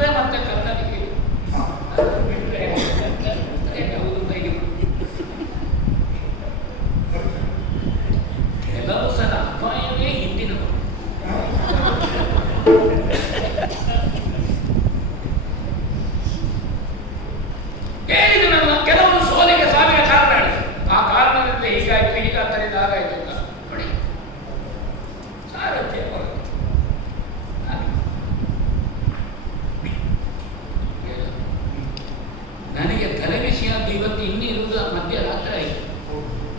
ಬಿಟ್ರೆ ಮತ್ತೆ ಕನ್ನಡಿಗೆ ಬಿಟ್ರೆ ಯಾವುದು ಕೈಗೆ ಕೆಲವು ಸಲ ಅಪಾಯವೇ ಹಿಂದಿನ ಹೇಳಿದ ನಮ್ಮ ಕೆಲವರು ಸೋಲಿಗೆ ಸಾವಿರ ಕಾರಣ ಹೇಳಿದ್ರು. ಆ ಕಾರಣದಿಂದ ಹೀಗಾಯ್ತು, ಹೀಗಾದ್ದರಿಂದ ಹಾಗಾಯ್ತು ಅಂತ ನೋಡಿ ಸಾರಥ್ಯ ಹೊರತು ನನಗೆ ತಲೆಬಿಸಿಯಾದ್ದು ಇವತ್ತು ಇನ್ನೂ ಇರುವುದು ಮಧ್ಯರಾತ್ರಿ ಆಯಿತು.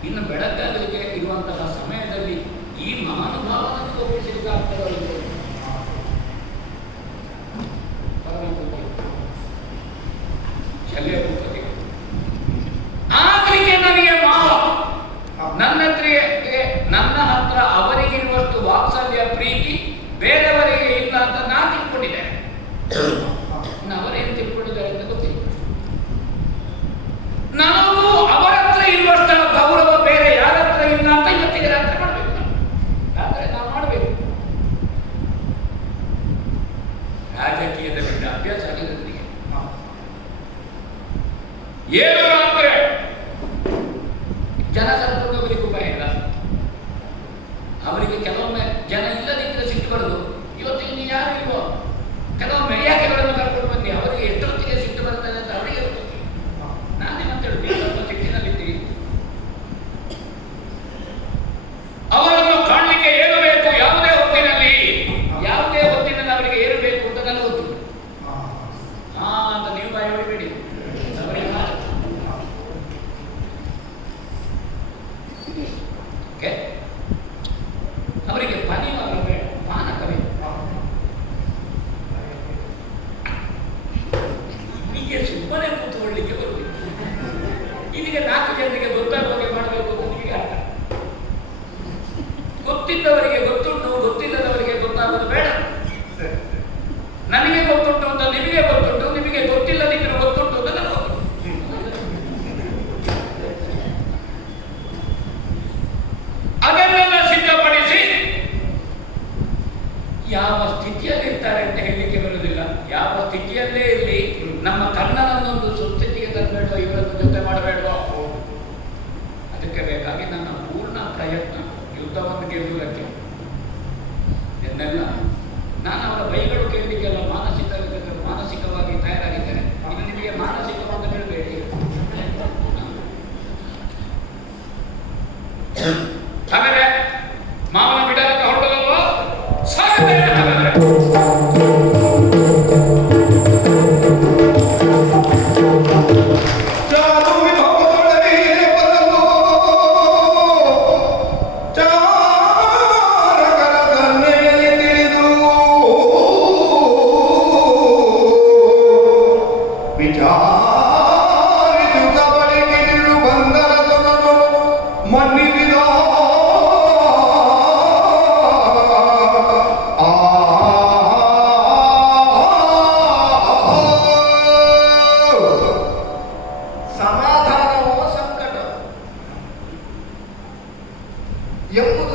ಇನ್ನು ಬೆಳಕಾಗಲಿಕ್ಕೆ ಇರುವಂತಹ ಸಮಯದಲ್ಲಿ ಈ ಮಹಾನುಭಾವನನ್ನು ಒಪ್ಪಿಸಲಿಕ್ಕಾಗ್ತದೆ. ಆಗಲಿಕ್ಕೆ ನನಗೆ ಮಾವ ನನ್ನ ಹತ್ರ ಅವರಿಗಿರುವಷ್ಟು ವಾತ್ಸಲ್ಯ ಪ್ರೀತಿ ಬೇರೆಯವರಿಗೆ ಇಲ್ಲ ಅಂತ ನಾನು ತಿಳ್ಕೊಂಡಿದ್ದೆ. ಅವರೇನು ತಿಳ್ಕೊಂಡಿದ್ದಾರೆ ಅಂತ ಗೊತ್ತಿಲ್ಲ. ನನಗೂ ಅವರ ಹತ್ರ ಇರುವಷ್ಟು ಗೌರವ ಬೇರೆ ಯಾರ ಹತ್ರ ಇಲ್ಲ ಅಂತ ಇವತ್ತಿಗೆ ರಾತ್ರಿ ಮಾಡಬೇಕು. ರಾತ್ರಿ ನಾವು ಮಾಡಬೇಕು. ರಾಜಕೀಯದ ಬಿಟ್ಟ ಅಭ್ಯಾಸ ಆಗಿದೆ ನನಗೆ. ಏನು ರಾತ್ರಿ ಜನ ಕರ್ಕೊಂಡೋಗ್ಲಿಕ್ಕೆ ಉಪಾಯ ಇಲ್ಲ. ಅವರಿಗೆ ಕೆಲವೊಮ್ಮೆ ಜನ ಇಲ್ಲದಿದ್ದರೆ ಸಿಟ್ಟು ಬರೋದು. ಇವತ್ತು ಇಲ್ಲಿ ಯಾರು ಇಲ್ವೋ ಕೆಲವೊಮ್ಮೆ ಯಾಕೆ ಅವರನ್ನು ಕರ್ಕೊಂಡು ಬನ್ನಿ, ಅವರಿಗೆ ಎಷ್ಟೊತ್ತಿಗೆ ಸಿಟ್ಟು ಬರ್ತದೆ ಅಂತ ಅವರಿಗೆ ಗೊತ್ತಿಲ್ಲ. ನಾನೇ ಮತ್ತೆ ಹೇಳ್ತೀನಿ, ಸ್ವಲ್ಪ ಸಿಟ್ಟಿನಲ್ಲಿದ್ದೀವಿ. ಅವರನ್ನು ಕಾಣಲಿಕ್ಕೆ ಏನು ಬೇಕು, ಯಾವುದೇ ಹೊತ್ತಿನಲ್ಲಿ ಅವರಿಗೆ ಏನು ಬೇಕು ಅಂತ ನನಗೆ ಗೊತ್ತಿಲ್ಲ. ಅಂತ ನೀವು ಬಾಯಿ ಹೊಡಿಬೇಡಿ. ಅವರಿಗೆ ಪಾನೀಯವಾಗ ಬೇಡ, ಪಾನಕ ಬೇಕು. ಹೀಗೆ ಸುಮ್ಮನೆ ಕೂತ್ಕೊಳ್ಳಿಕ್ಕೆ ಬರುವುದಿಲ್ಲ. ಇದಕ್ಕೆ 4 ಜನರಿಗೆ ಗೊತ್ತಾಗುವಾಗೆ ಮಾಡಬೇಕು ಅಂತ ನಿಮಗೆ ಅರ್ಥ. ಗೊತ್ತಿದ್ದವರಿಗೆ ಗೊತ್ತುಂಟು, ಗೊತ್ತಿಲ್ಲದವರಿಗೆ ಗೊತ್ತಾಗೋದು ಬೇಡ. ನನಗೆ ಗೊತ್ತುಂಟು ಅಂತ ನಿಮಗೆ ಗೊತ್ತುಂಟು, ನಿಮಗೆ ಗೊತ್ತಿಲ್ಲದಿದ್ದರೂ ಗೊತ್ತುಂಟು ಅಂತ ನನಗೆ ಗೊತ್ತುಂಟು. ಅದನ್ನೆಲ್ಲ ಸಿದ್ಧಪಡಿಸಿ ಯಾವ ಸ್ಥಿತಿಯಲ್ಲಿ ಇರ್ತಾರೆ ಅಂತ ಹೇಳಲಿಕ್ಕೆ ಬರುವುದಿಲ್ಲ. ಯಾವ ಸ್ಥಿತಿಯಲ್ಲೇ ಇರಲಿ, ನಮ್ಮ ಕನ್ನಡನೊಂದು ಸುಸ್ಥಿತಿಗೆ ತರಬೇಡೋ, ಇವರನ್ನು ಜೊತೆ ಮಾಡಬೇಡೋ. ಅದಕ್ಕೆ ಬೇಕಾಗಿ ನನ್ನ ಪೂರ್ಣ ಪ್ರಯತ್ನ ಯುದ್ಧವನ್ನು ಗೆಲ್ಲುವುದಕ್ಕೆ. ಎನ್ನೆಲ್ಲ ನಾನು ಅವರ ಬೈಗಳು ಕೇಳಲಿಕ್ಕೆಲ್ಲ ಮಾನಸಿಕವಾಗಿ ತಯಾರಾಗಿದ್ದೇನೆ. ಇನ್ನು ನಿಮಗೆ ಮಾನಸಿಕವಾಗಿ ಹೇಳಬೇಡಿ. ಹಾಗಾದ್ರೆ ಮಾವನ ಬಿಡಲಕ್ಕೆ ಹೊರಡಲ್ವೋ ಸಾಗುತ್ತೇನೆ. ಹಾಗಾದ್ರೆ ಸಮಾಧಾನವೋ ಸಂಕಟ ಎಂಬುದು